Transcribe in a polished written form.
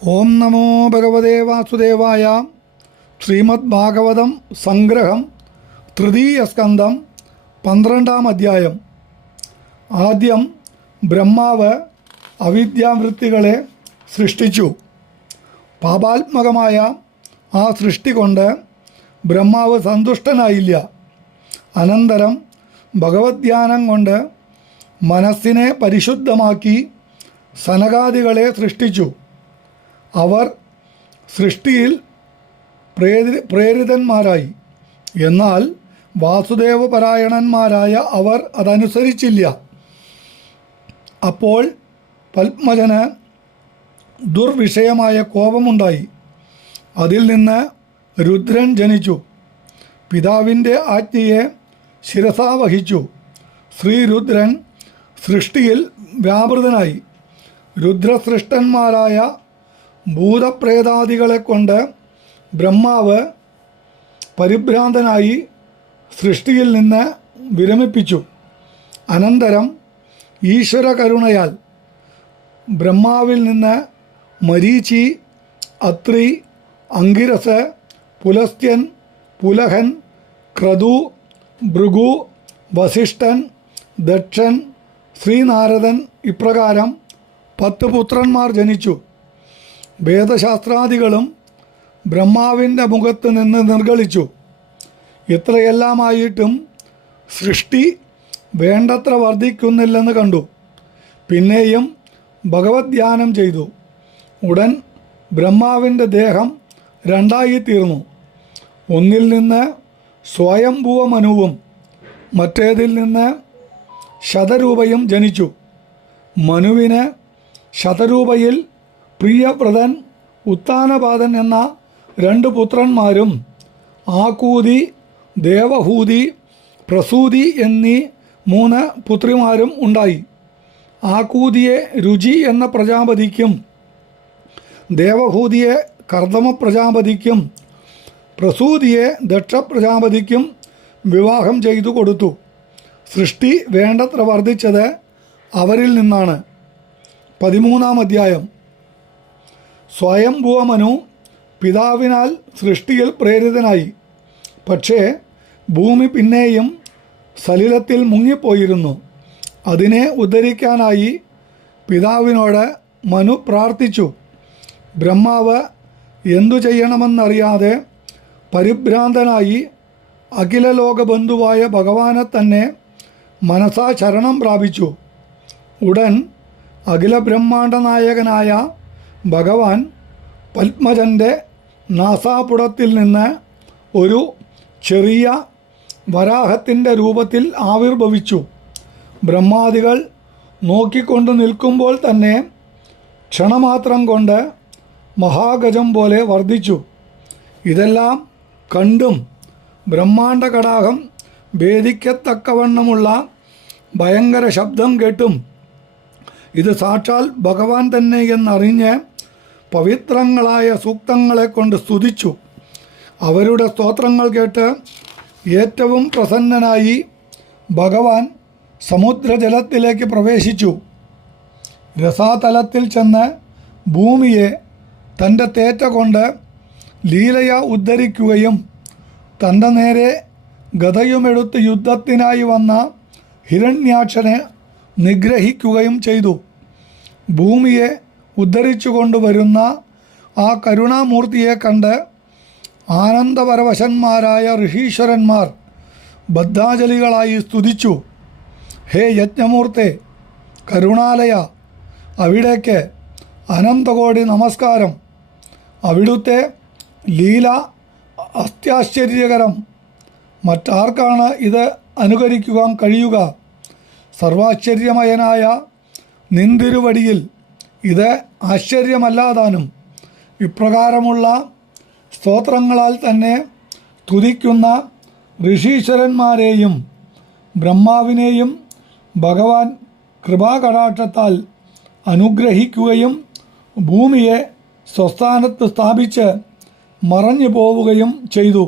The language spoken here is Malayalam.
ഓം നമോ ഭഗവതേ വാസുദേവായ. ശ്രീമദ് ഭാഗവതം സംഗ്രഹം തൃതീയ സ്കന്ധം 12-ാം അധ്യായം. ആദ്യം ബ്രഹ്മാവ് അവിദ്യാവൃത്തികളെ സൃഷ്ടിച്ചു. പാപാത്മകമായ ആ സൃഷ്ടി കൊണ്ട് ബ്രഹ്മാവ് സന്തുഷ്ടനായില്ല. അനന്തരം ഭഗവദ്ധ്യാനം കൊണ്ട് മനസ്സിനെ പരിശുദ്ധമാക്കി സനകാദികളെ സൃഷ്ടിച്ചു. അവർ സൃഷ്ടിയിൽ പ്രേരിതന്മാരായി. എന്നാൽ വാസുദേവപരായണന്മാരായ അവർ അതനുസരിച്ചില്ല. അപ്പോൾ പത്മജന് ദുർവിഷയമായ കോപമുണ്ടായി. അതിൽ നിന്ന് രുദ്രൻ ജനിച്ചു. പിതാവിൻ്റെ ആജ്ഞയെ ശിരസാവഹിച്ചു. ശ്രീരുദ്രൻ സൃഷ്ടിയിൽ വ്യാപൃതനായി. രുദ്രസൃഷ്ടന്മാരായ ഭൂതപ്രേതാദികളെ കൊണ്ട് ബ്രഹ്മാവ് പരിഭ്രാന്തനായി സൃഷ്ടിയിൽ നിന്ന് വിരമിപ്പിച്ചു. അനന്തരം ഈശ്വരകരുണയാൽ ബ്രഹ്മാവിൽ നിന്ന് മരീചി, അത്രി, അങ്കിരസ്, പുലസ്ത്യൻ, പുലഹൻ, ക്രതു, ഭൃഗു, വസിഷ്ഠൻ, ദക്ഷൻ, ശ്രീനാരദൻ ഇപ്രകാരം 10 പുത്രന്മാർ ജനിച്ചു. വേദശാസ്ത്രാദികളും ബ്രഹ്മാവിൻ്റെ മുഖത്ത് നിന്ന് നിർഗളിച്ചു. ഇത്രയെല്ലാമായിട്ടും സൃഷ്ടി വേണ്ടത്ര വർദ്ധിക്കുന്നില്ലെന്ന് കണ്ടു. പിന്നെയും ഭഗവദ്ധ്യാനം ചെയ്തു. ഉടൻ ബ്രഹ്മാവിൻ്റെ ദേഹം 2ആയി തീർന്നു. ഒന്നിൽ നിന്ന് സ്വയംഭുവ മനുവും മറ്റേതിൽ നിന്ന് ശതരൂപയും ജനിച്ചു. മനുവിന് ശതരൂപയിൽ പ്രിയവ്രതൻ, ഉത്താനപാദൻ എന്ന 2 പുത്രന്മാരും ആകൂതി, ദേവഹൂതി, പ്രസൂതി എന്നീ 3 പുത്രിമാരും ഉണ്ടായി. ആകൂതിയെ രുചി എന്ന പ്രജാപതിക്കും, ദേവഹൂതിയെ കർദമ പ്രജാപതിക്കും, പ്രസൂതിയെ ദക്ഷ പ്രജാപതിക്കും വിവാഹം ചെയ്തു കൊടുത്തു. സൃഷ്ടി വേണ്ടത്ര വർദ്ധിച്ചത് അവരിൽ നിന്നാണ്. 13-ാം അധ്യായം. സ്വയംഭുവ മനു പിതാവിനാൽ സൃഷ്ടിയിൽ പ്രേരിതനായി. പക്ഷേ ഭൂമി പിന്നെയും സലിലത്തിൽ മുങ്ങിപ്പോയിരുന്നു. അതിനെ ഉദ്ധരിക്കാനായി പിതാവിനോട് മനു പ്രാർത്ഥിച്ചു. ബ്രഹ്മാവ് എന്തു ചെയ്യണമെന്നറിയാതെ പരിഭ്രാന്തനായി അഖിലലോകബന്ധുവായ ഭഗവാനെ തന്നെ മനസാ ശരണം പ്രാപിച്ചു. ഉടൻ അഖില ബ്രഹ്മാണ്ഡനായകനായ ഭഗവാൻ പത്മജൻ്റെ നാസാപുടത്തിൽ നിന്ന് ഒരു ചെറിയ വരാഹത്തിൻ്റെ രൂപത്തിൽ ആവിർഭവിച്ചു. ബ്രഹ്മാദികൾ നോക്കിക്കൊണ്ട് നിൽക്കുമ്പോൾ തന്നെ ക്ഷണമാത്രം കൊണ്ട് മഹാഗജം പോലെ വർദ്ധിച്ചു. ഇതെല്ലാം കണ്ടും ബ്രഹ്മാണ്ഡ കടാഹം ഭേദിക്കത്തക്കവണ്ണമുള്ള ഭയങ്കര ശബ്ദം കേട്ടും ഇത് സാക്ഷാൽ ഭഗവാൻ തന്നെ എന്നറിഞ്ഞ് പവിത്രങ്ങളായ സൂക്തങ്ങളെ കൊണ്ട് സ്തുതിച്ചു. അവരുടെ സ്തോത്രങ്ങൾ കേട്ട് ഏറ്റവും പ്രസന്നനായി ഭഗവാൻ സമുദ്രജലത്തിലേക്ക് പ്രവേശിച്ചു. രസാതലത്തിൽ ചെന്ന് ഭൂമിയെ തൻ്റെ തേറ്റ കൊണ്ട് ലീലയ ഉദ്ധരിക്കുകയും തൻ്റെ നേരെ ഗദയുമെടുത്ത് യുദ്ധത്തിനായി വന്ന ഹിരണ്യാക്ഷനെ നിഗ്രഹിക്കുകയും ചെയ്തു. ഭൂമിയെ ഉദ്ധരിച്ചു കൊണ്ടുവരുന്ന ആ കരുണാമൂർത്തിയെ കണ്ട് ആനന്ദപരവശന്മാരായ ഋഷീശ്വരന്മാർ ബദ്ധാഞ്ജലികളായി സ്തുതിച്ചു. ഹേ യജ്ഞമൂർത്തെ, കരുണാലയ, അവിടേക്ക് അനന്തകോടി നമസ്കാരം. അവിടുത്തെ ലീല അത്യാശ്ചര്യകരം. മറ്റാർക്കാണ് ഇത് അനുകരിക്കുവാൻ കഴിയുക? സർവാശ്ചര്യമയനായ നിന്തിരുവടിയിൽ ഇത് ആശ്ചര്യമല്ലാതാനും. ഇപ്രകാരമുള്ള സ്തോത്രങ്ങളാൽ തന്നെ തുതിക്കുന്ന ഋഷീശ്വരന്മാരെയും ബ്രഹ്മാവിനെയും ഭഗവാൻ കൃപാകടാക്ഷത്താൽ അനുഗ്രഹിക്കുകയും ഭൂമിയെ സ്വസ്ഥാനത്ത് സ്ഥാപിച്ച് മറഞ്ഞു പോവുകയും ചെയ്തു.